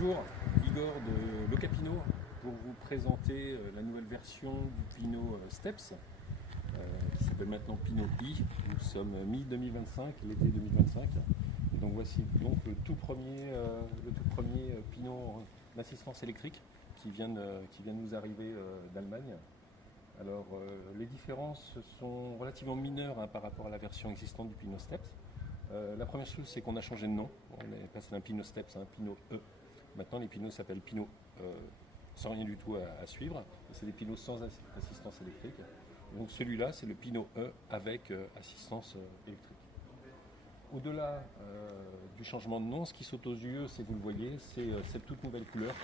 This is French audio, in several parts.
Bonjour, Igor de Locapino pour vous présenter la nouvelle version du Pinot Steps qui s'appelle maintenant Pinot I. Nous sommes mi-2025, l'été 2025. Et donc voici donc le tout premier Pinot d'assistance électrique qui vient de nous arriver d'Allemagne. Alors les différences sont relativement mineures par rapport à la version existante du Pinot Steps. La première chose, c'est qu'on a changé de nom. On est passé d'un Pinot Steps à un Pinot E. Maintenant, les Pinots s'appellent Pinot sans rien du tout à suivre. C'est des Pinots sans assistance électrique. Donc celui-là, c'est le Pinot E avec assistance électrique. Au-delà du changement de nom, ce qui saute aux yeux, c'est, vous le voyez, c'est cette toute nouvelle couleur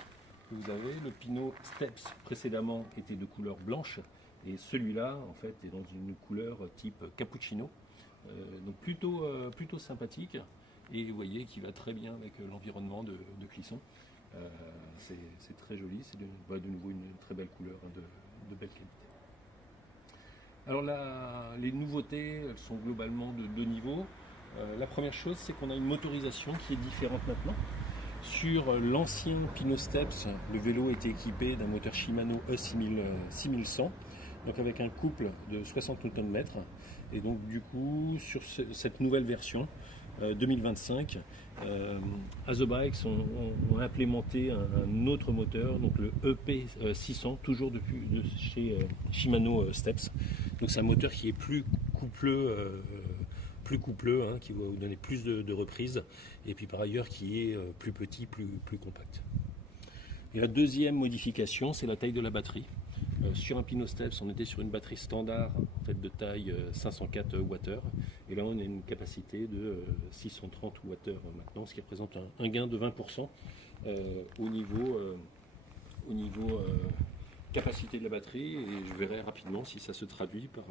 que vous avez. Le Pinot Steps précédemment était de couleur blanche et celui-là, en fait, est dans une couleur type cappuccino. Donc plutôt sympathique, et vous voyez qu'il va très bien avec l'environnement de Clisson. C'est très joli, c'est de nouveau une très belle couleur, de belle qualité. Alors là, les nouveautés, elles sont globalement de deux niveaux. La première chose, c'est qu'on a une motorisation qui est différente maintenant. Sur l'ancien Pinot Steps, le vélo était équipé d'un moteur Shimano E6100, donc avec un couple de 60 Nm. Et donc du coup, sur cette nouvelle version 2025, Azobikes ont implémenté un autre moteur, donc le EP600, toujours de chez Shimano Steps. Donc c'est un moteur qui est plus coupleux, qui va vous donner plus de reprises, et puis par ailleurs qui est plus petit, plus compact. Et la deuxième modification, c'est la taille de la batterie. Sur un Pinot Steps, on était sur une batterie standard en fait, de taille 504 Wh, et là on a une capacité de 630 Wh maintenant, ce qui représente un gain de 20% au niveau capacité de la batterie, et je verrai rapidement si ça se traduit par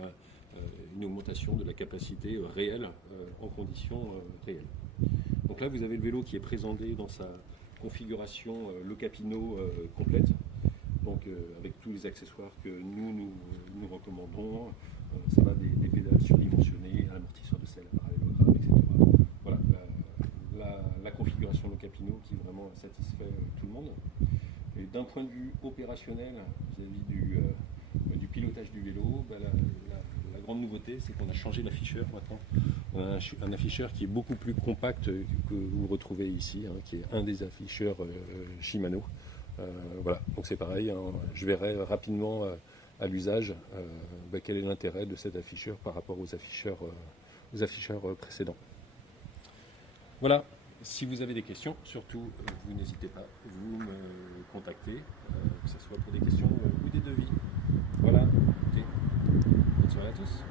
une augmentation de la capacité réelle en conditions réelles. Donc là vous avez le vélo qui est présenté dans sa configuration Locapino complète. Donc avec tous les accessoires que nous recommandons, ça va des pédales surdimensionnées, un amortisseur de selle, un parallélogramme, etc. Voilà, la configuration Locapino qui vraiment satisfait tout le monde. Et d'un point de vue opérationnel, vis-à-vis du pilotage du vélo, la grande nouveauté, c'est qu'on a changé l'afficheur maintenant. On a un afficheur qui est beaucoup plus compact que vous retrouvez ici, qui est un des afficheurs Shimano. Voilà, donc c'est pareil, je verrai rapidement à l'usage quel est l'intérêt de cet afficheur par rapport aux afficheurs précédents. Voilà, si vous avez des questions, surtout vous n'hésitez pas, vous me contactez, que ce soit pour des questions ou des devis. Voilà, écoutez, bonne soirée à tous.